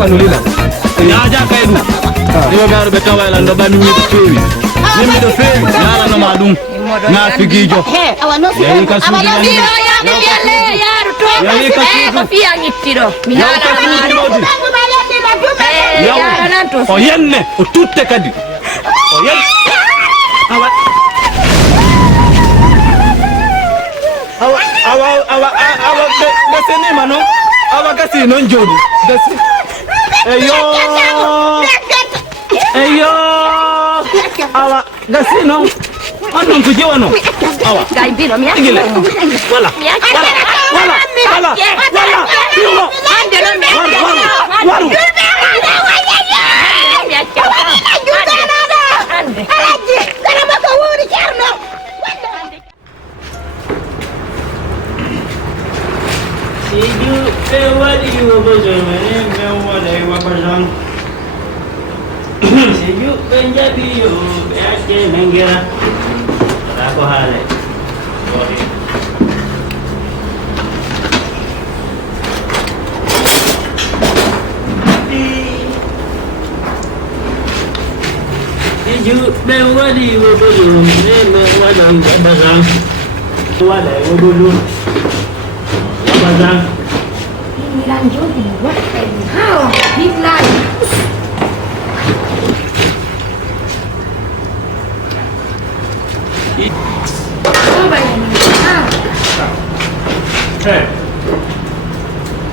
fanulila yaaja kaydu yo garu be tawala ndo bami mi feewi nimmi do feewi yala no ma dum na figijo yayi ka suudi yaru to ko fiya ngittiro mi hala o yenne o tutte kadi o yen awa gaseni mano awa gasi non jodi gasi eyo awa gasi non on ko jewano awa gay bino mi igile wala ande non waru Siju pewadi wabajamane mewale wabajang Siju penjabi yo beake mengira Rako hale Siju pewadi wabajamane mewale wabajang Wale wabulun Bazang. Ini lanjut buat how big life. Coba ini. Hey.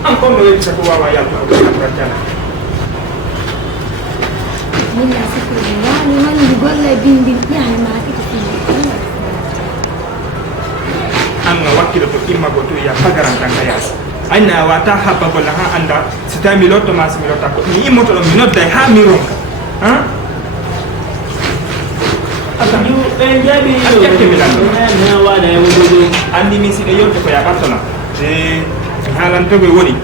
Angkon boleh bisa keluar wayang rencana. Ini nasi kuning. Ini mana juga lebih bingnya mati kesini. Anga wakil to imma goto ya pagaran kan kayas aina wata haba bola ha anda sita miloto mas milota ko ni imoto do minodda ha mironka ha ata Siju penjabi yo Akke milando. mewale wududu andi min sida yonto ko ya bartona e halan to be woni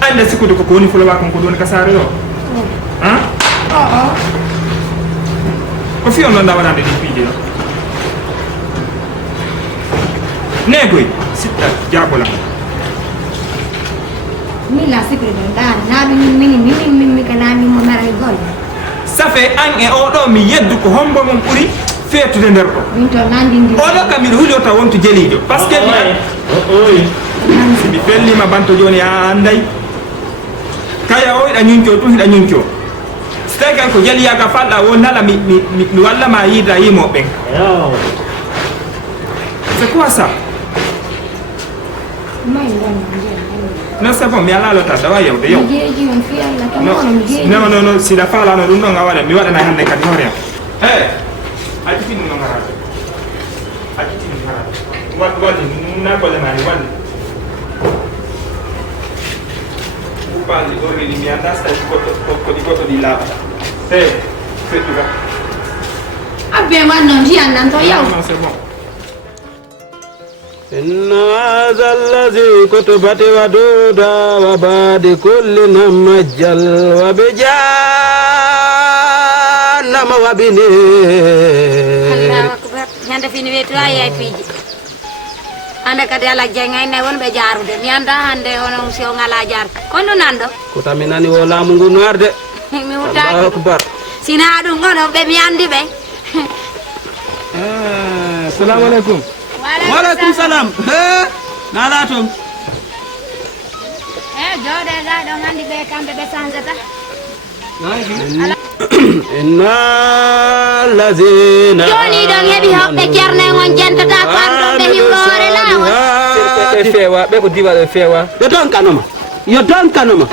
anda sikudo ko woni fulaba kon ko don kasare do ha ko fi on non dawana de pije do Negoy, sita jabola. Mila sikre dan nabi mini kanani mo maray gol. Safe an e odo mi yeddu ko hombo mon puri fetude nder ko. Minto nandi ndi. Odo kam mi hulota wonto jelijo parce que mi felli ma banto joni a anday. Kaya o ida nyunko tu ida nyunko. Steka ko jeli yaga falla wonnala mi walla ma yida yimo ben. Yo C'est quoi ça? Non c'est bon, mi ala lota dawa yow de yow. Non, si la fala no dum nga wala mi wada na hande kadi hore. Aji tin no ngara. Aji tin ngara. Wali na ko le mari wali. Upali ori ni mi anda sta ko di lava. Fais-tu va. Abbe man non ji andan to yow. Non c'est bon. إن هذا الذي كتبت ودودا وبعد كل نمجل وبجانم وبني Allah akbar. Nyanda fini wetu ay fiji. Anda kadi ala jengay ne won be jaarude. Mi anda hande ono sio ngala jaar. Kono nando. Kutaminani wala mungu noirde Mi Allahu utaki. akbar Sina dum ngono be mi andi be. Assalamu alaikum Walaikum salam nalatum Jode ga do ngandi be kambe be sanjata. Inna lazina Joni don hebi hobbe cerne ngon jentata ko ando be hiwore lawa. fewa be ko diwa fewa yo don kanoma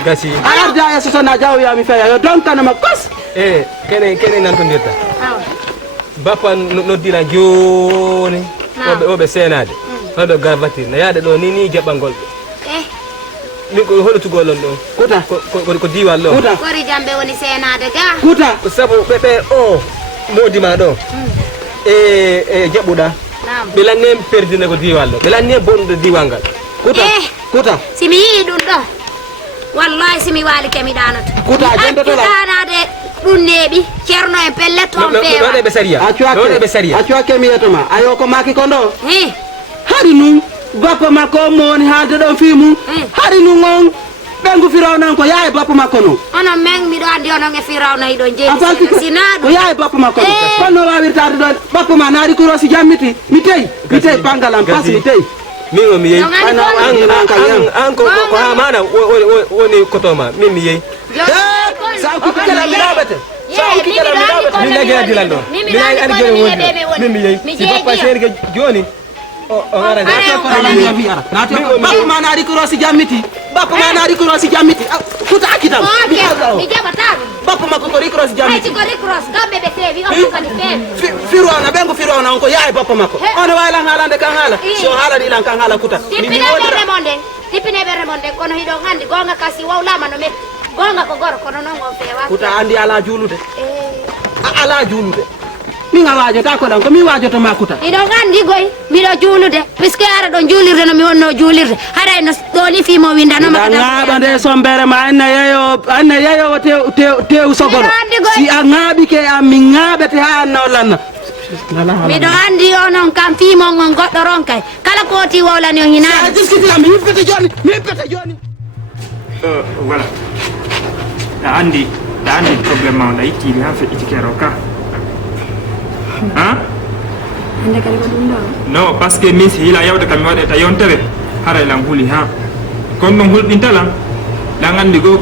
gasi arda ya sosona jaw ya mi feya yo don kanoma kos kene nan to ndirta bapa no dina joni obe senade hodo gavati na yaade do ni jabangol ni ko hodo tugolon do kuta ko diwal lo kuta Kori jambe woni senade ga. kuta ko sabu bebe o modi ma do jabuda Naam. belanne perdine ko diwal lo belanne bondo diwangal kuta Simi yidum do. Wallahi simi wali kemi danata. kuta jendo to la danade dum nebi cerno e pelle ton fewa. do be saria do be saria acu kemi yetoma ayo ko maki kondo Eh. hari nu bappa makko moni haalde ɗon fimu hari nu gon bengu firawna ko yaay bop makko no ono meng mi do andi ono nge firawna ido afal jeedi sinado ko yaay bop makko kono wawirtade do bop ma naari ko rosi jammiti mi tey pangalam pas mi tey mingo mi yey an ko ha mana woni kotoma min mi yey sa ko kala mi dabete mi nage adilan do mi nagi adi joni woni min mi yey si papa serge joni o ngara bop ma naari ko rosi jammiti bop ma naari ko rosi jammiti kuta akitam mi jabata bop makko ko rikros ay jammiti ci ko rikros gambe be sevi o ko ni fe firawna bengu firawna ko yaay bop makko on wala halande kan hala so hala di lan kan hala kuta tipine be remonde kono hido ngandi gonga kasi wawlama no metti gonga ko goro kono non go fewa kuta andi ala julude ala julude mi nga wajo ta ko dan ko mi wajo to makuta ido ngandi goy mi do julude puisque ara do julirde no mi wonno julirde haray no doli fi mo winda no ma ngaba de sombere ma anna yeyo te sogoro si a ngabi ke am mi ngabete ha no lanna mi do andi onon kam fi mo ngon goddo ronkay kala ko ti wawlani o hinade discuter am mi pete joni voilà da andi problème ma lay ti ha fe itikero ka ande kala ko dum do no parce que min hila yawde kam wade ta yontere haray lan huli ha kon non hulbintala la ngandi go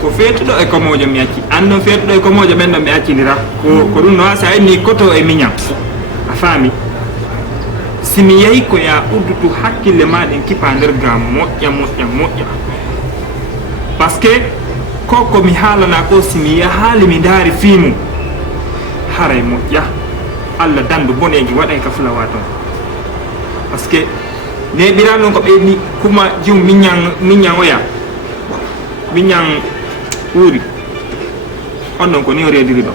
ko fetudo e ko mojo mi acci ando fetudo e ko mojo men mi accindira ko dum no asa ni koto e minya a fami simi yayi ko ya uddutu hakkille maden kipa nder gam moƴƴa parce que ko mi halana ko simi ya hali mi dari fimu haray moƴƴa alla dandu boneji waɗay ka fulawa ton parce que ne ɓiran non ko ɓeyni kuma jum minyan oya minyan uri on non ko ni o rediri ɗo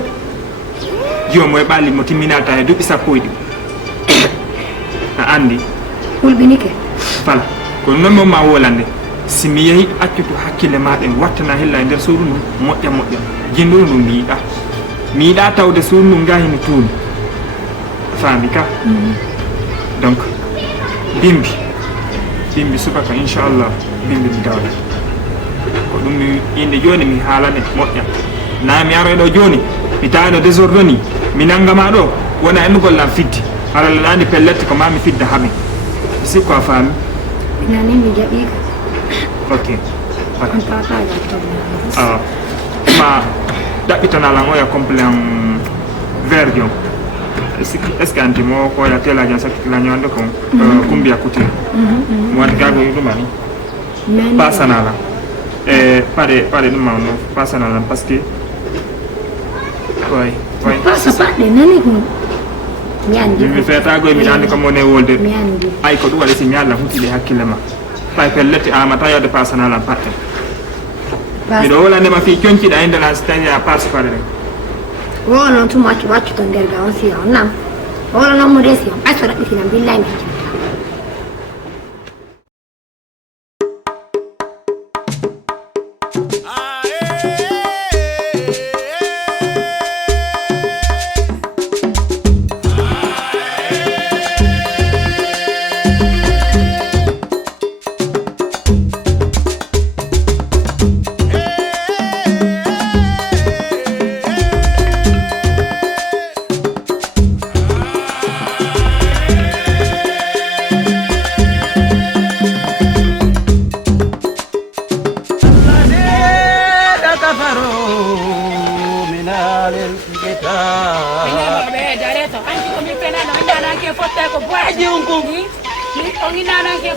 jomo e ɓalli mo timminata e duuɓi sappo e ɗi a andi hulɓinike voilà kono noon moom ma wolande simi yehi accutu hakkille maɗen wattana hella e nder suudu ndu moƴƴa jinduru ndu mi yiɗa tawde suudu ndu ngahini tuuni fami ka donc bimbi subaka inchallah bimbi mi tawde ko ɗum mi inde joni mi haalane moƴƴa na mi aroy ɗo joni mi tawino désordre ni mi nangama ɗo wona ennugollam fiddi haralla nandi pellette ko ma mi fidda hamin sikko a faami nani mi jaɓi ok ma ɗaɓɓitanalan oya compléen vert jom est ce que anti mo ko ya tela jan sakki la nyande ko kumbiya kuti mo wat gago yudumani pasanala pare dum mawno pasanala parce que way pasa pade nani ko nyandi mi feta go mi nandi ko mo ne wolde ay ko dum wala si nyalla huti de hakkille ma pay pelleti amata yode pasanala patte mi do wala ne ma fi cionci da indala stanya pass pare wono too much to nder ga on si on nam wala no mo desi on asura bi finan billahi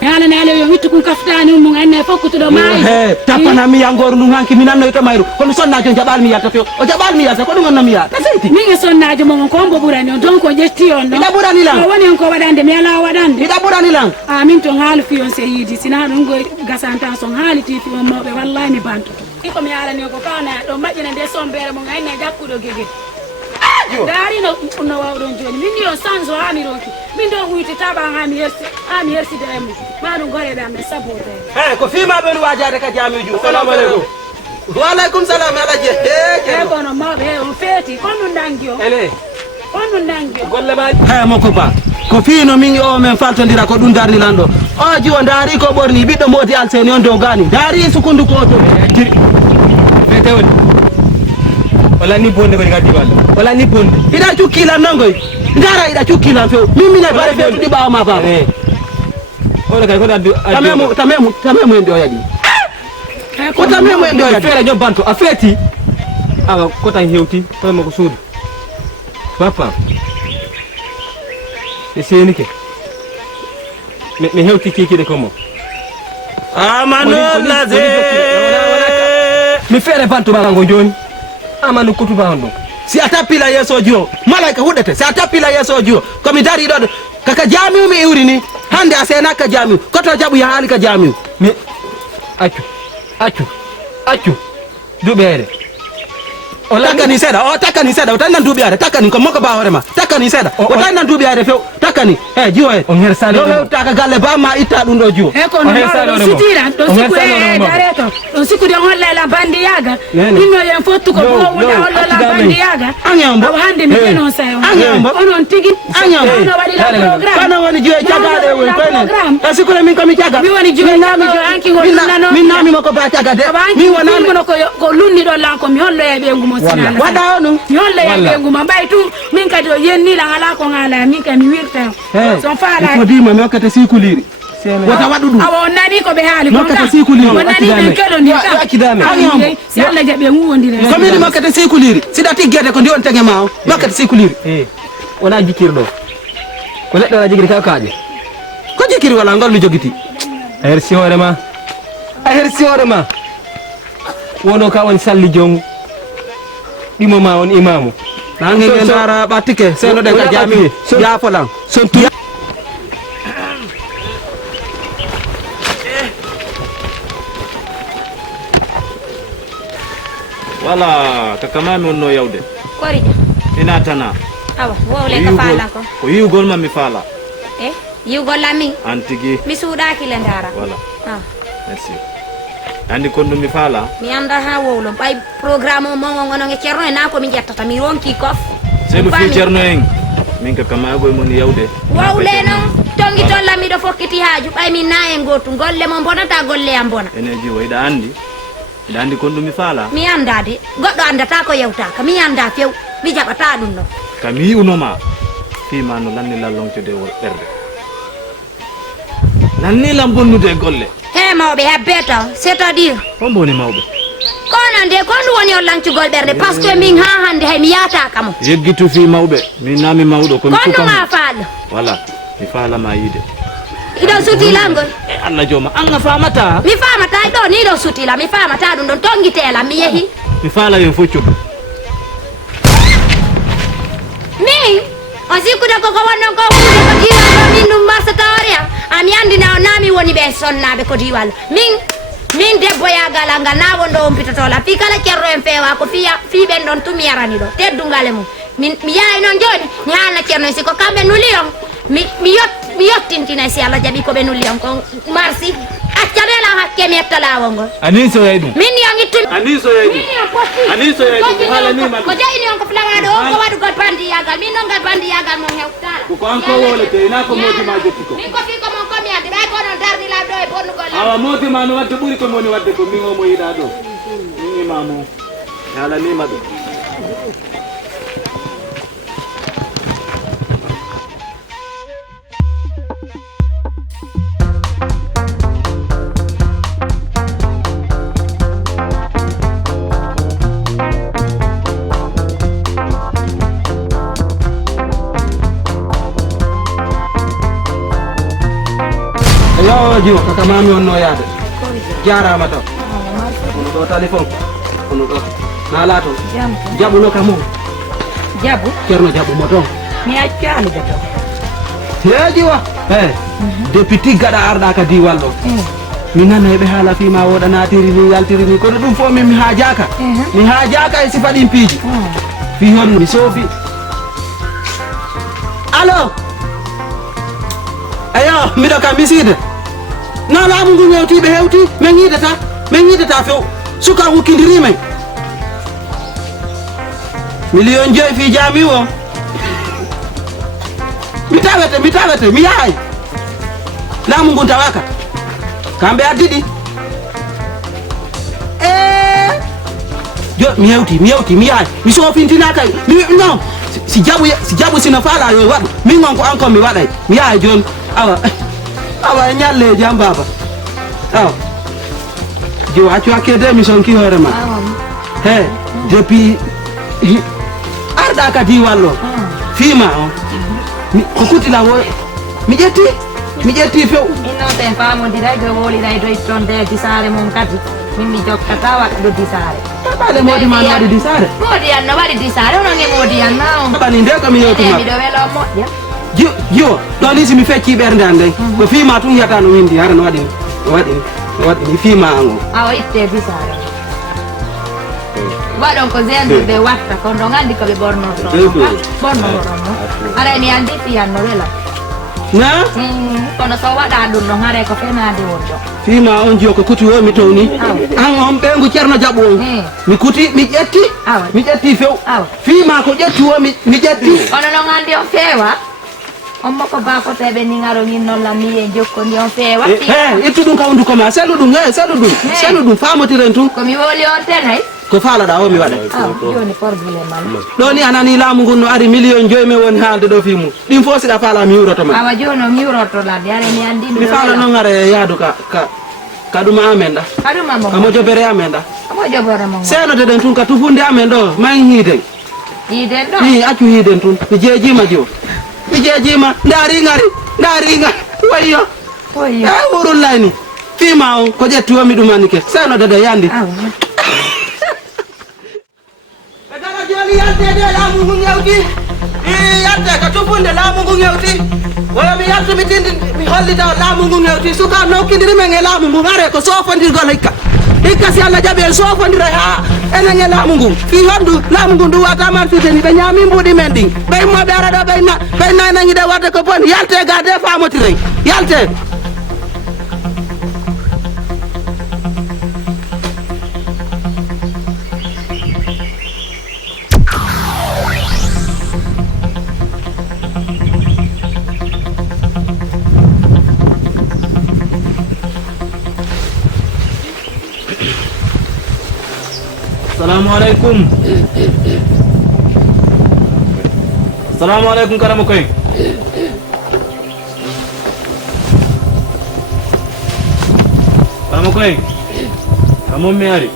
Yalla ne ale yo witu kun kaftani mun enne fokkuto do mai tapana mi yangor lu hanki mi nanno to mayru kono sonnajo jabal mi yata to o jabal mi yata ko dum ngonna mi yata seyti mi ngi sonnajo mon ko mbo burani on don ko jetti on no ida burani lan woni on ko wadande mi ala wadande ida burani lan amin to halu fi on seyidi sina dum go gasanta son haliti fi on mawbe wallahi mi bantu iko mi ala ni ko kana do majjina de sombere mon enne jakkudo gege dari no wawdon joni min yo sanzo amiroki min do wuyti taba ami hersi de em manu gore da me sabote ko fima ben wajade ka jamiju assalamu alaikum wa alaikum salam ala je ko no mawbe on feti kono ndangio ele kono ndangio golle ba ha mo ko ba ko fino min o men faltondira ko ɗum darnilan ɗo o jiwo daari ko ɓorni ɓiɗɗo modi alseni on dow gani daari sukundu ko to fete woni wala ni bonde ko ngadi walla wala ni bonde ida cukkilan nongoy ngara ida cukkilan few min mine bare few ɗi ɓawa ma baba oɗo kay ko addu tamemu en ɗo yaɗi ko tamemu en ɗo yaɗi feere ñom banto a feeti awa ko tan hewti to mo ko suudu papa e senike mi hewti kikide ko mo amanola ze mi feere banto ma ngo joni amanu kutuba on ɗum si a tappila yeesoji o malaika huɗete si a tappila yeesoji o komi dari ɗo kaka jamiu mi iwri ni hande a senaka jamiu koto jaɓu ya haali ka jamiu mi accu duɓeere takkani seeɗa o takkani seeɗa o tan nan duuɓi are takkani ko moko ba hoorema takkani seeɗa o tan nan duuɓi are few takkani e jiwo e on hersani ɗo hewtaka galle bamma itta ɗum ɗo jiwo e ko ɗo sutira ɗo sikku e dareto ɗo sikkude hollela bandiyaga ɗinno yen fottu ko bowuɗa hollola bandiyaga aw hande mi ɗenon sayo onon tigui ono waɗila programme kono woni jiwo e cagaɗe e woni koyne e sikkune min komi caga mi woni jiwo min namimo ko ba caga de mi wonamino ko lunniɗo lanko mi holloya ɓeygu mo sinala waɗa o ɗum mi holloya ɓeygu ma mbay tum min kadi o yennila ala ko ngala min kadi mi wirta son faala ko dima mi hokkata sikuliri wota waɗu ɗum awa on nani koɓe haali hokkata sikuliri on nani ɓen kelodiri si Allah jaɓi ɓe wuwodire komini mokkata sikuliri siɗa tiggede ko ndi on tege ma o mokkata sikuliri wona jikkirɗo ko neɗɗo wona jogiri kaw kaaƴe ko jikkiri wala ngollu jogiti a hersi hoore ma wono ka woni salli jongu ɗimo ma on imamu nange ngen dara ɓattike seno ɗen ka jami jafolan son tu wala kakamami onno yawde Korija ina tana awa wowle ko faala ko yiwgol ma mi faala yiwgol lammi an tigi mi suuɗaki le ndara voilà merci andi kon ɗum mi faala mi anda ha wowlo ɓay programme o mongo gono e ceerno e na komi jettata mi ronki kof seeɗu fi ceerno en min ka kamago e mon yawde wowle noon tongi tolla miɗo fokkiti haaju ɓay min na en gotu golle mo bonata golle am bona enen jiwo iɗa andi kon ɗum mi faala mi anda de goɗɗo andata ko yewtaka mi anda few mi jaɓata ɗum ɗon kam yi'unoma fima no lannilal loncode ɓerde lannilam bonnude e golle he mawɓe hebbe taw c'est à dire hon boni mawɓe kono nde ko ɗum woni on lancugol ɓerde par ce que min ha hande hay mi yataka mo yeggitu fi mawɓe min nami mawɗo komi konnuma faalo voilà mi faalama yiide iɗon sutilangol e Allah joma an a famata mi famata ɗo ni ɗo sutila mi famata ɗum ɗon tongitelam mi yeehi mi faala yo foccuɗo min on sikkude koko wonnon ko wuude ko diwalɗo min ɗum marsata ore am ami andina o nami woni ɓe sonnaɓe ko diwallo min debbo yagal ngal na won ɗo on pitotola fi kala ceerno en feewa ko fiɓen ɗon tumi yarani ɗo teddungale mum mi yahay noon joni mi haalna ceerno en siko kamɓe nuli on mi yottintina si Allah jaɓi koɓe nulli on ko marsi accanela hakke mi yetta lawol ngol anin so yey ɗum min yon ittumi anin so yey ɗum anin so yey ɗum haalanima ko jeyni on ko flawaɗo on ko waɗugol bandiyagal min noon ngal bandiyagal mon hewtala ko an ko wolete na ko modima jetti ko min ko fi ko mon komi andi ɓay ko noon darnilam ɗo e bonnugol awa modima no wadde ɓuuri ko moni wadde ko min omo yiɗa ɗo min imamu haalanima ɗum yo jiwo kaka mami wonno yaade jarama taw ono ɗo téléphone ono ɗo nala toon jaɓuno kam o jaɓu ceerno jaɓumo toon mi accani de taw he jiwa depuis tiggaɗa arɗa ka diwal ɗo mi nana ɓe haala fima woɗa natiri ni yaltiri ni kono ɗum fof min mi haajaka mi haajaka e sifa ɗin piiji fi hon mi soofi allo ayo miɗo kam miside na laamu ngu hewtiɓe hewti min ñidata few suka hukkidiri men million 5 fi jami o mitawete mi yahay laamu ngu tawaka kamɓe addidi jo mi yewti mi yahay mi sofintina kay non si jaɓu sino faala yo waɗu min gon ko encore mi waɗay mi yahay joni awa ñalleji am baba awa jo accu hakkede émission ki hoore ma he depuis arɗa kadi wallo fiima o ko kutila wo mi ƴetti few innoten famodiray do woliray do ittonde disare mum kadi min mi jokkata waɗɗo disare ɓaɗe modi ma waɗi disare modi an no waɗi disare ononge modi an na on ɓani nde komi yewtuma miɗo welo moƴƴa jiwo ɗon ni simi fecci ɓerde an dey ko fiima tun yiyata no windi hara no waɗini fiima an o awa itte disare waɗon ko zendude watta kon ɗon andi koɓe ɓornoto ɓornotoɗon no haray mi andi fiyan no wela na kono so waɗa ɗum ɗon haray ko fenade wonɗo fiima on jiyo ko kuti o mi towni an on ɓengu ceerno jaɓu on mi kuti mi ƴetti few fiima ko ƴetti o mi ƴetti kono noon andi on feewa on moko bafoteɓe ni ngaro ngin nolla mi e jokkondi on feewa ittu ɗum ka hunduko ma sellu ɗum famotiren tun komi woli on tenay ko faalaɗa o mi waɗa joni probléme am ɗo ni a nani laamu ngun no ari 1 joyi min woni haalde ɗo fi mum ɗin fof siɗa faala mi yurotoma awa joni o mi yurotolade are mi andi mi faala noon are yaadu ka ɗuma amen ɗa aɗuma mo amo jobere amen ɗa amo jobere mo seenode ɗen tun ka tufunde amen ɗo man hiiden ɗo i accu hiiden tun mi jeejima jiwo mi jeejima ndaari wayyo e wurullay ni fiima o ko ƴetti o mi ɗumannike seenode de yandi joni yaltede laamu ngu ŋewti yalte ko tufunde laamu ngu ŋewti wala mi yaltu mi tindi mi hollita laamu ngu ŋewti suka nokkidiri men e laamu ngu are ko sofondirgol hikka si Allah jaɓi en sofondira ha enen e laamu ngu fi hondu laamu ngu ndu wata marfiteni ɓe ñaami mbuɗi men ɗin ɓe immoɓe ara ɗo ɓe naynañide wadde ko boni yalte ga de famotiren yalte Assalamualaikum. Assalamualaikum karamu koy. Karamu koy. Kamu meari.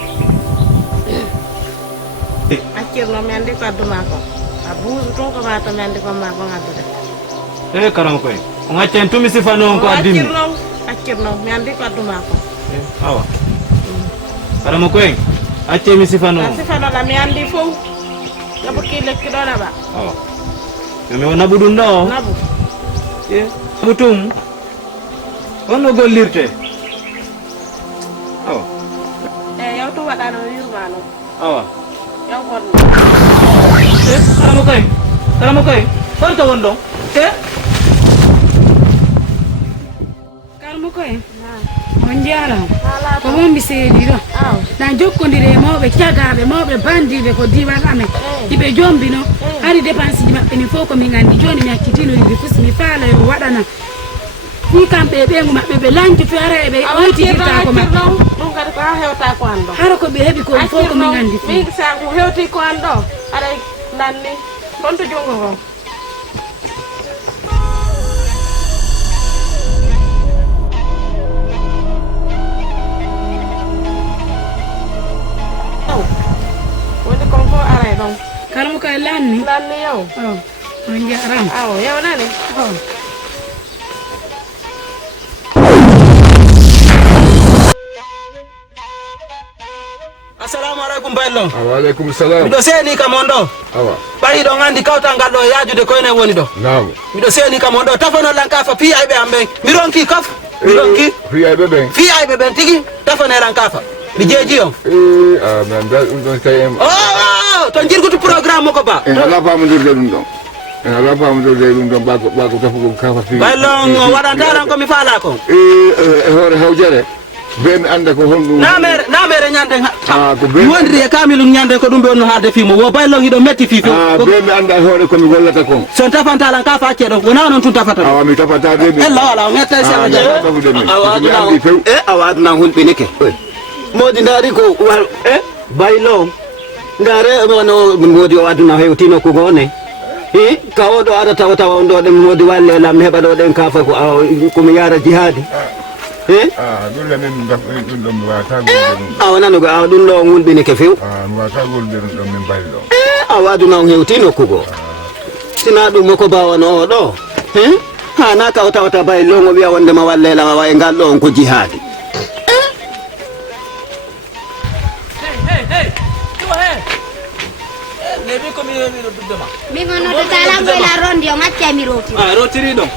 Akirno mi andi ko adduma ko. A buusu tun ko mata mi andi ko ma ko ngaddude. Karamu koy. Ngaccen tumi sifano ko addimi. Akirno mi andi ko adduma ko. Awa. Karamu koy. Acce mi sifano la mi andi fof nabu ki lekki ɗo naɓa mi o nabu ɗum ɗo nabu nabu tum honno gollirte awa yaw tum waɗano yurmano awa yaw gonno karamo koy honto won ɗon karamo koy on jarama ko wonɓe seedi ɗo na jokkodire mawɓe cagaɓe mawɓe bandiɓe ko diwan amen hiɓe jombino hari dépense ji maɓɓe ni fof komin andi joni mi hakkitino yiɓe fus mi faala yo waɗana ni kamɓe ɓengu maɓɓe ɓe lanci fe ara eɓe oytitirta ko maɓɓe ɗum kadi ko ha hewta ko an ɗo hara ko ɓe heeɓi ko fof komin andi mi sa ko hewti ko an ɗo aɗa nanni honto jungo kon karamu koy lanni yow on jarama aw yow nani assalamu aleykum baylo waaleykum salam miɗo seeni kam on ɗo awa ɓayi ɗo gandi kawtal ngal ɗo e yajude koyne woni ɗo naam miɗo seeni kam on ɗo tafanollan kafa fiyayɓe am ɓen mi ronki kof mi ronki fiyayɓe ɓen tigi tafaneran kafa mi jeeji on mi anda ɗum ɗon tawi en to jirgutu programme ko ba en ala famodirde ɗum ɗon en ala famodirde ɗum ɗon ɓako tafugo kafa fi baylon o waɗantaran komi faala kon e hoore hewjere be mi anda ko honɗum namere ñande ko be wondiri e kamilu ñande ko ɗum ɓe onno haade fimo wo baylon hiɗo metti fi be mi anda hoore komi gollata kon son tafantalan ka fa ceeɗo wona noon tun tafata awa mi tafata de ella wala o ŋetta awaduna hulɓinike modi ndaari ko baylo ngare wono modi o aduna hewtino ko gone ka oɗo aɗa tawa tawa on ɗo ɗen modi walle lam heɓa ɗo ɗen kafa komi yara jihadi ɗulle min ɗum ɗon mi wata golde ɗum awa nanugo awa ɗum ɗo on hulɓinike few mi wata golde ɗum ɗon min baylo awa aduna on hewti nokkugo sina ɗum ko bawano o ɗo hana ka o tawata baylo o wiya wondema walle lama wa e ngal ɗo on ko jihadi Mingo no talango ila rondi o ngacca mi roti. Rotiri ɗon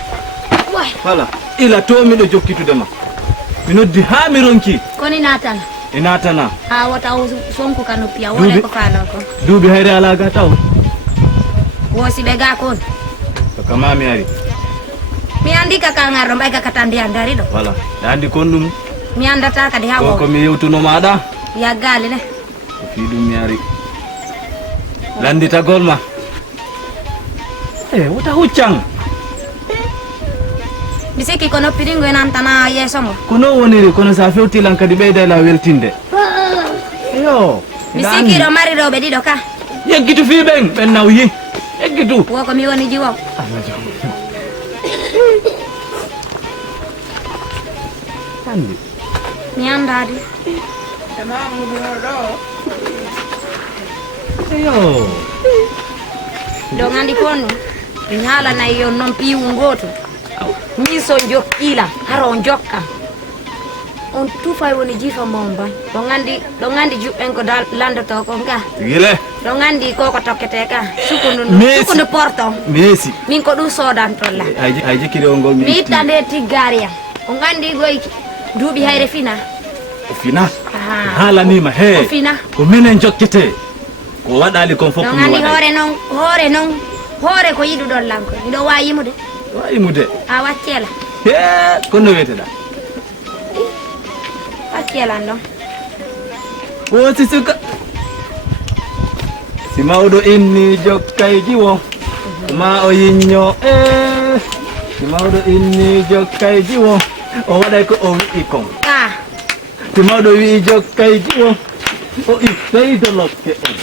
voilà ila to miɗo jokkitudema mi noddi ha mi ronki Koni natana. e natana Wata sonko kanopia wole ko falo ko. duuɓi hayre alaga taw Wosi be ga kon. kaka mami ari Mi andi ka ngaro mbay ka katandi andari do. voilà andi kon ɗum Mi andata ka di hawo. ko mi yewtuno maɗa Ya gali ne. ko fi ɗum mi ari landitagol ma wuta huccang Bisiki kono piringo enantana yesomo. kono woniri kono sa fewtilan kadi ɓeyda la weltinde yo Bisiki ro mari ro be dido ka. yeggitu fi ɓen nawyi yeggitu Wo ko mi woni jiwo. andi Mi andadi. yo Do ngandi kono. Nyala na yo non piu ngoto. Miso jokkila haro jokka. On tufa woni jifa momba. Do ngandi juben ko lando to ko nga. gile Do ngandi ko ko tokkete ka. Sukundu porto. Messi Min ko du sodan tolla. ay jikiri on gol Mi tande tigaria. O ngandi goy duubi hayre fina. fina haalanima he Fina. ko minen jokkete ko waɗali kon fof Do mi ngandi waɗa hore ko yidu don lanko. Mi do wayimude. wayimude A waccela. he kono weteɗa Waccela no. wosi suka si mawɗo inni jokkay jiwo ma o yiñño si mawɗo inni jokkay jiwo o waɗay ko o wi'i kon si mawɗo wi'i jokkay jiwo o ittayde lokke en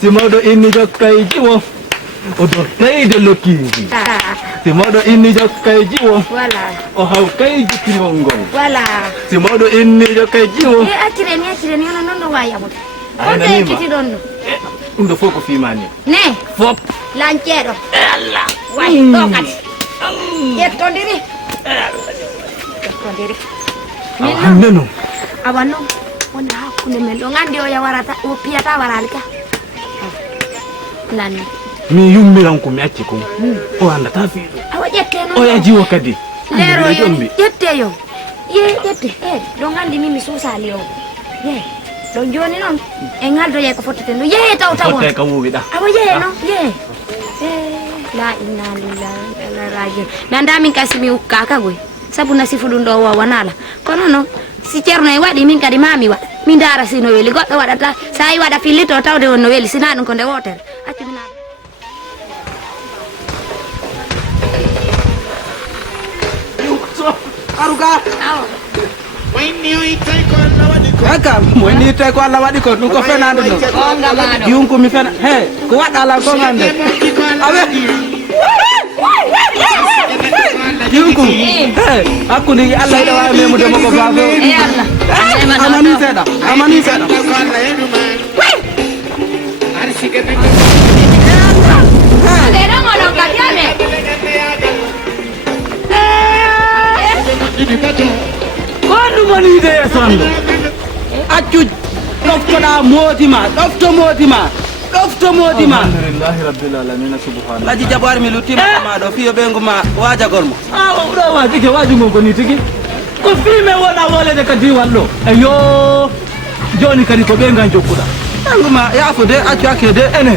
si mawɗo inni jokkay jiwo o dottayde lokkiji si mawɗo inni jokkay jiwo o hawkay jikirol ngol si mawɗo inni jokkay jiwo accireni ono noon ɗo wawi yamude Ayna onɗo nima. ekkiti ɗon ɗo ɗum ɗo fof ko fimani ne fop lanceɗo way ɗo kadi ƴettodiri min noon hande noon awa noon wonde hakkude men ɗo gandi o yawarata o piyata warali ka nanni mi yummiran ko mi acci kon o andata fiiɗo awa ƴette o noon yajiwo kadi lero Andi yoni jombi. ƴette yo ƴette ɗo gandi min mi suusali o ɗo joni noon en haldoye ko fottete ndu yehe taw tawon fotte ka wuwiɗa awa yehe no yehe la inna lillahi wa inna ilaihi rajiun mi anda min kasi mi ukkaka goy sabu nasifu ɗum ɗo wowanala kono noon si ceerno e waɗi min kadi mami waɗa mi dara sino weeli goɗɗo waɗata sa yi waɗa fillito tawde wonno weeli sina ɗum ko nde wotere accu mina aruga eka moyni tawi ko Allah waɗi ko ɗum ko fenade ɗo yunko mi fena he ko waɗala ko hande awe yunko hakkude Allah yiɗa wawi memude makko fafo amani seeɗa amani seeɗa ko ɗum woni yide yeeso ande accu ɗoftoɗa moodima ɗofto moodima alhamdulillahi rabbil alamina subhanallah laji jaɓore mi luttima ma ɗo fiyo ɓeygu ma wajagol mo ɗo wajike wajugol ko ni tigui ko fime wona wolede ka diwal ɗo eyo joni kadi ko ɓeygan jokkuɗa ɓeygu ma yaafude accu hakke de ene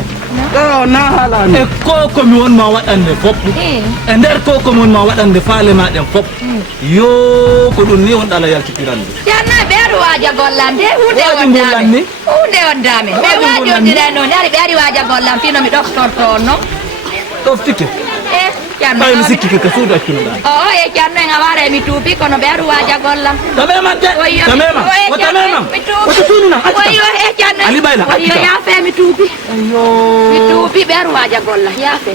ɗo na halani e ko komi wonma waɗande fof e nder ko komi wonma waɗande faale maɗen fof yo ko ɗum ni on ɗala yaltitirande ceerno ɓeeɗo waaja gollande hunde woddame ɓe waajodire noon ari ɓe ari waaja gollam fino mi ɗoftorto on noon ɗoftike ceerno ɓay mi sikkike ko suudu accunoɗa o e ceerno en a wara mi tuubi kono ɓeeɗo waaja gollam tamemam de tamemam o tamemam oto suuduna oyo e ceerno ali ɓayla oyo yaafe mi tuubi mi tuubi ɓeeɗo waaja golla yaafe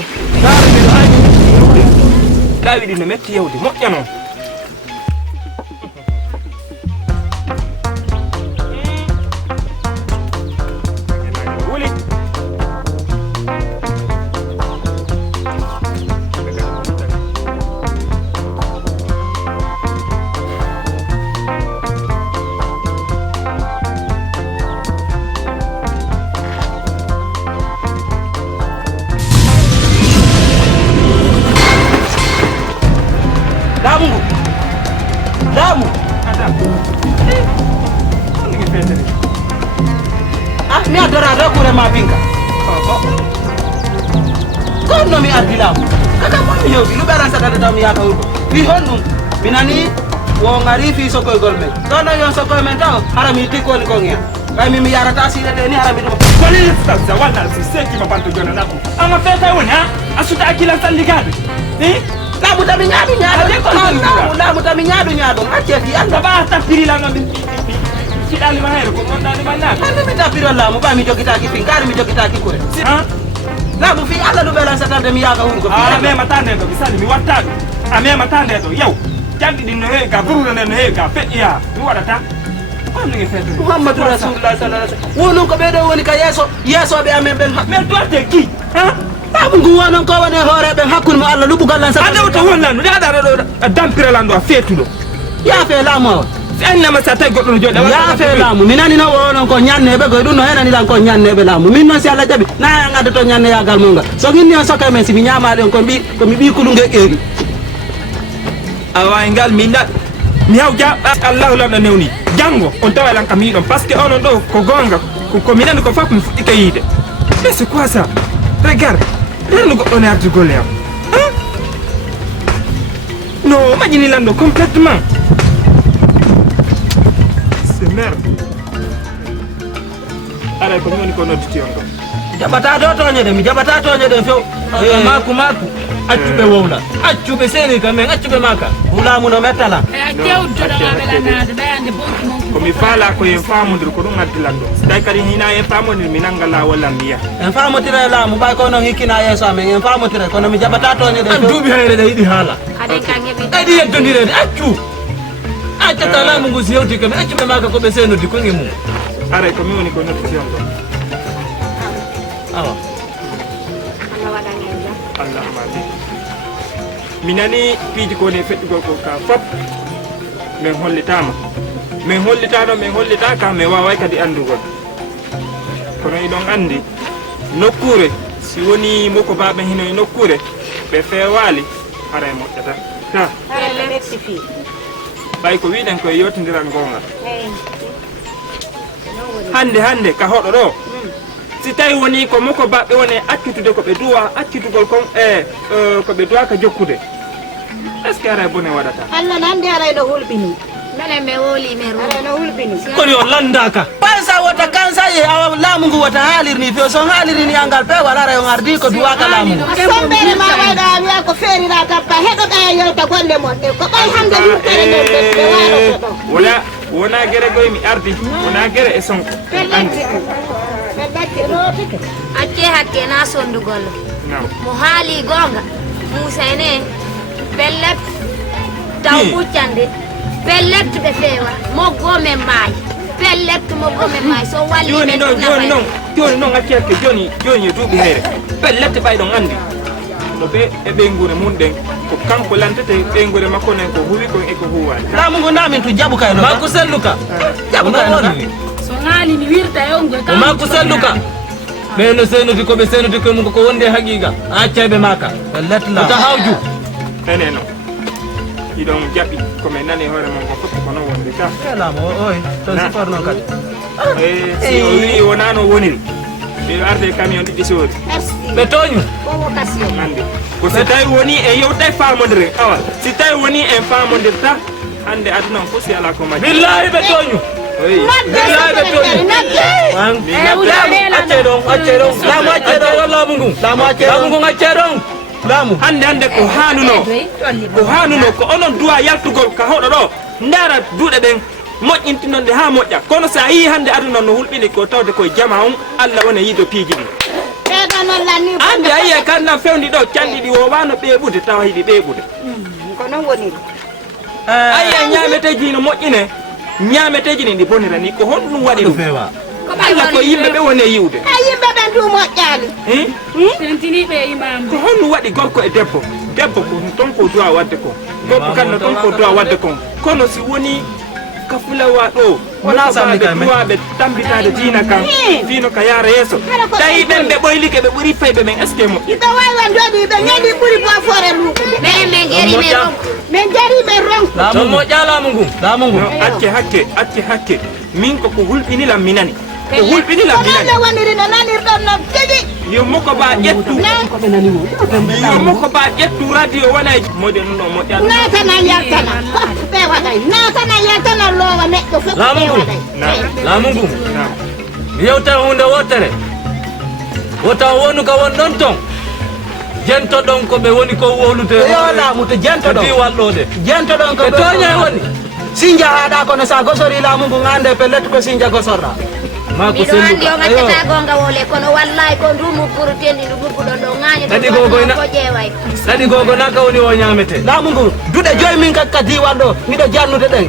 laawi ɗi no metti yewde moƴƴa noon Damu. Mi adora kure mapinga. Kono mi ardilamu. Kaka mo mi yewdi luberan sa dada mi yaka urko. Fi honnum minani wo ngari fi sokoy golme. Dono yon sokoy men taw harami tikoni ko ngia. Kay mi yarata sile de ni harami dum. Koli stasa wana si seki mabanto jona naku. Ama feta woni ha? Asuta akila salligade. Lamu tami nyadu lamu tami nyadu acce fi anda ba tapiri la no sidali ma hero ko non dani manna anda mi tapiro lamu ba mi jogita ki pinkari mi jogita ki kure ha lamu fi alla lu bela satande mi yaga hurgo ah me matande do bisali mi watta do a me matande do yow jamdi din no he ga buru no he ga fetiya mi wadata on ngi fetu Muhammadu Rasulullah sallallahu alaihi wasallam wono ko be do woni ka yeso be amen ben me dote ki ha babu ngu wonon ko woni horeɓe hakkude mo Allah luɓugal lan ade to wonlanno de ada do dampire lando a fetudo ya fe laamu o annama sa tay goddo no jode ya fe laamu minani no wonon ko ñanneɓe goy ɗum no henani lan ko ñanneɓe laamu min noon si Allah jaaɓi na gadde to ñanne yagal mo ngal so ginni on sokka men si mi ñamaɗi on komi ɓi kulungue ƴeeri awa ngal min mi haw ja Allahu lamɗo newni jango on tawa lan kam yiɗon par ce que onon ɗo ko gonga ko minani ko fof mi fuɗɗi ka yiide mais c'est quoi ça regarde reno goɗɗo ne ardi golle am no maƴini lanɗo complètement c'est merde aray ko mi woni ko nodditi on ɗo jaɓata do toñede mi jaɓata toñeden few maku accuɓe wowla accuɓe seni kam men accuɓe maka hulamu no mettala komi faala ko en famodir ko ɗum addi lanɗo so tawi kadi hina en famodir mi nanga lawol am mbiya en famotira e laamu ɓay ko noon hikkina yeeso amen en famotira kono mi jaɓata toñede an duuɓi hayre ɗe yiɗi haala ɗayɗi yeddodirede accu accata laamu ngu si yewti kam accuɓe maka koɓe senodi koŋe mum aray ko mi woni ko nodditi on ɗo awa allahuma amin mi nani piiji ko ne feƴƴugol ko ka fop min hollitama min hollitano min hollitaka mi waway kadi andugol kono iɗon andi nokkure si woni moko baɓe hino e nokkure ɓe fewali haray moƴƴata ta ɓay ko wiɗen koye yewtodiral gongal hande ka hoɗo ɗo si tawi woni ko moko baɓe woni accitude ko ɓe duwa accitugol kon ko ɓe duwa ka jokkude est ce que aray bone waɗata Allah nande aray no hulɓini minen mi wooli mi aray no hulɓini koni o landaka pansa wota kansaye awa laamu ngu wota haalirni few son haalirini angal pewal aray on ardi ko duwaka laamu ngu sombere ma wayɗa wiya ko feerira tappa heɗoɗa e yewta golle mon ɗe ko ɓay hande yimɓere nden ɓe waroɓe ɗo wona guere goye mi ardi wona guere e sonko andi acce hakke na sondugol mo haali gonga Moussa ene pellet taw ɓuccande pellet ɓe feewa moggo men maayi pellet moggo men maayi so walli joni noon acci hakke joni e duuɓi hayre pellet ɓayɗon andi no ɓe e ɓeygure mum ɗen ko kanko lantete ɓeygure makko nen ko huwi kon eko huwani laamu ngu namin to jaɓu kayno makko selluka jaɓu kayno so ŋaali mi wirta e on ko makko selluka ɓeno senodi koɓe senodi koye mum ko wonde haqiqa accayɓe maka ota hawju ene noon iɗon jaɓi komin nani hoore mon ko fotti ko noon wonde ta laamu oy to sifort noon kadi si o wi wona no woniri ɓe arde camion ɗiɗi soodi ɓe tooñu hande ko si tawi woni e yewtay famodire awa si tawi woni en famodirta hande aduna on fof si ala ko majji billahi ɓe tooñu billahi ɓe tooñu acce ɗon laamu acce ɗon laamu ngun acce ɗon laamu hande ko hanuno ko onon duwa yaltugol ka hoɗo ɗo ndara duuɗe ɗen moƴƴintinonde ha moƴƴa kono sa yi hande aduna no hulɓini ko tawde koye jama on Allah woni yiido piiji ɗi ande a yiye kanna fewndi ɗo canɗi ɗi wowano ɓeeɓude tawa hiɗi ɓeeɓude ko non woni ayiya ñameteji no moƴƴine ñameteji ɗi ɗi bonira ni ko honɗum waɗi ɗum Allah ko yimɓe ɓe woni e yiwde yimɓe ɓen du moƴƴaali tentiniɓe imam ko honɗum waɗi gorko e debbo ko ton ko duwa wadde ko gorko kanno ton ko duwa wadde kon kono si woni ka fulawa ɗo duwaɓe tambitade diina kan fino ka yaara yeeso tawi ɓen ɓe ɓoylike ɓe ɓuuri fayɓe men est ce que mo ito waywa jooɗi ɓe ñaɗi ɓuuri bo fore luuɓe min jariɓe ronko to moƴƴa laamu ngun acce hakke min koko hulɓinilam mi nani ko hulɓinilam mi nani woniri no nanirɗon no tigi yo moko ba ƴettu radio wona moƴe nuno moƴƴa natana yaltana ɓe waɗay natana yaltana loowa neɗɗo fof ɓe waɗay laamu ngun yewtan hunde wotere wotan wonu ka won ɗon ton jento ɗon ko ɓe woni ko wolude yo laamu to jento ɗon diwal ɗo de jento ɗon ko ɓe toña woni sinja haɗa kono sa gosori laamu ngun ande pellet ko sinja gosorɗa miɗo andi o gaccata gonga wole kono wallahi ko ndumu pour tendi ndu gugguɗon ɗo ŋaño ko ƴeeway ɗaɗi gogo naka woni o ñamete laamu ngu duɗe joyi min ka diwal ɗo miɗo jannude ɗen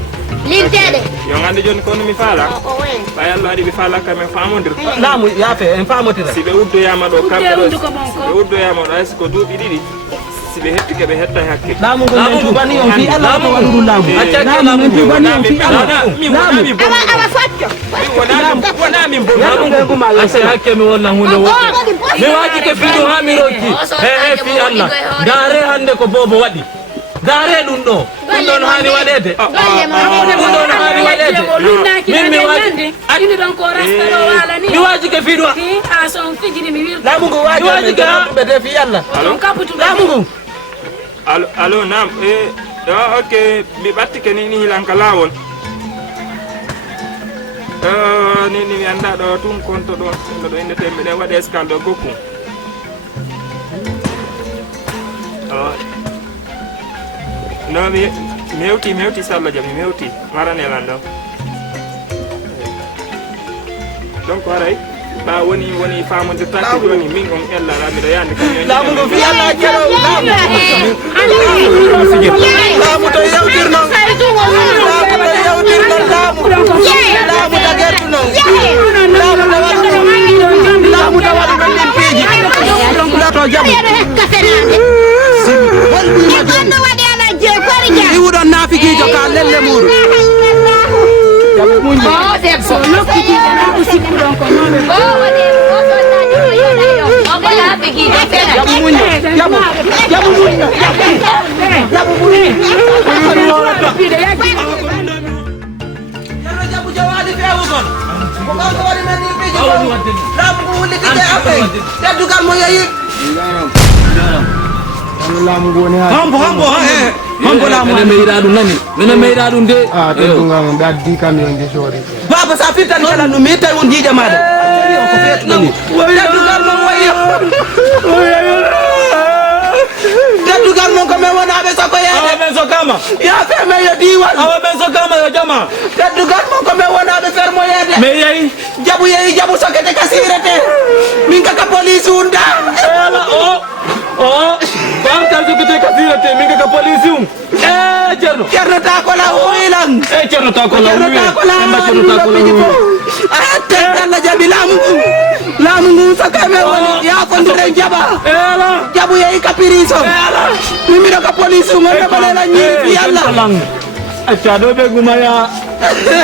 linteɗe yo gande joni kono mi faala ɓay Allah waɗi mi faala kamen famodir laamu yaafe en famotira si ɓe uddoyama ɗo kamɓe ɗo ɓe uddoyama ɗo hayso ko duuɓi ɗiɗi si ɓe hettike ɓe hetta hakke laamu ngu men tubani on fi Allah ko waɗu ɗum laamu laamu men tubani on fi Allah awa facco wona min ase hakke mi wonna hunde wotere mi waji ke fiɗum ha mi rokki he fi Allah daare hande ko bobo waɗi daare ɗum ɗo ɗum ɗon hani waɗede ɗum ɗon hani waɗede mi waji ke fiɗum laamu ngu waji ke ɓe fi Allah laamu ngu allo nam ok mi ɓattike ni hilanka lawol ni mi anda ɗo tun konto ɗo ɗo indete miɗen waɗi escale ɗo gokkum no mi mewti Salla Dia mi mewti maranelan ɗo donc haray ɓa woni famodirtaki joni min on ellala miɗo yandi laamu ngu fi Allah jero laamu to yewtirnon laamu tagertunon laamu to waɗi men ɗin piiji to jaɓu iwuɗon naafikiijo ka lelle muɗum mene meyiɗa ɗum nani mene meyiɗa ɗum de teddugam ɓe addi camion de soori baba sa firtan jalan ɗum mi yittay won jiija maɗa ko feetnani teddugal mon wayi teddugal mon ko men wonaɓe soko yeede ɓen sokama yaafe men yo diwal awa ɓen sokama yo jama teddugal mon ko men wonaɓe fermo yeede mi yeyi yeyi jabu sokete ka sirete min kaka police unda ela o ko an tan sokete ka sirete min kaka police Cerno Takola huilang Cerno Takola ate Allah jabi lamu sakame woni ya kondire jaba jabu yeyi kapiriso mimiro ka police ngone balela nyiri fi Allah acha do be gumaya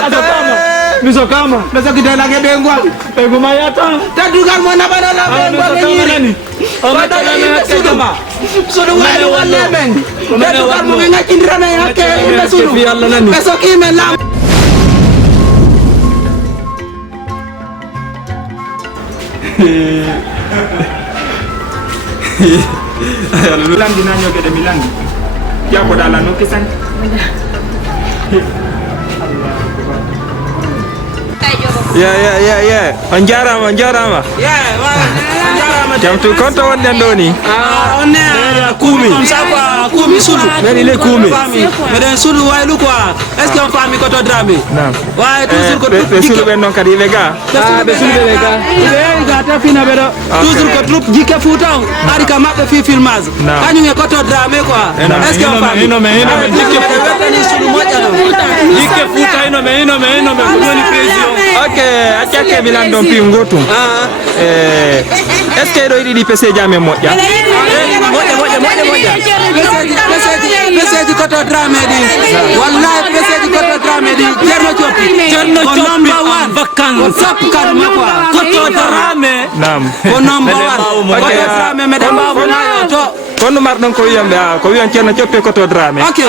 azokama misokama besokite lage bengwal be gumaya ta tadugal mo na bana la bengwal nyiri Oda sudu sudu wali wala men tadugal mo ngakindira na yake sudu besokime lam Milandi nanyo gede milandi. Ya ko dala no kisan. Ya. Onjarama. Jam tu konto wonden do ni. Onne kumi. Sapa kumi sulu. Meni le kumi. Meden sulu waylu quoi. Est-ce qu'on fami ko to Dramé? Naam. Way toujours ko be sulu ben non kadi be ga. Be sulu be ga. Be ga ta fina be do. Toujours ko troupe jike futa ari ka mabbe fi filmage. Kanyu nge ko to Dramé quoi. Est-ce qu'on fami? Ino me jike futa ni sulu moja no. Jike futa ino me ngoni pression. Okay, achake milando mpi ngotu. Est-ce que do idi pese jame moja? Moja. Pese ko to Dramé di. Wallahi pese ko to Dramé di. Cerno Chopi. Number 1 vacances. Sap kan ma quoi. Ko to Dramé. Naam. Ko number 1. Ko to Dramé me dem ba na yo to. Kono mar don ko yambe ko wiyan Cerno Chopi ko to Dramé. Okay.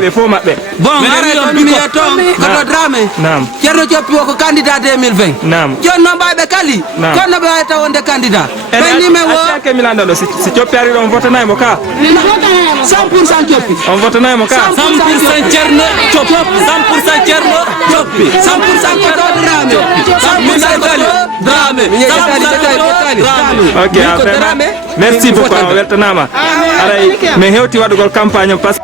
Be fo mabbe. Bon, ara mi to ko to Dramé. Naam. Cerno Chopi ko candidat 2020. Naam. Jonno baybe kali. Kono be ta wonde candidat. Ben ni me wo. Achake milando do si Chopi ari don vote nay mo ka. 100% Chopi. On vote nay mo ka. 100% Cerno Chopi. 100% Cerno Chopi. 100% ko to Dramé. 100% Dramé. Ok, merci beaucoup. Weltanama. Aray me hewti wadugol campagne parce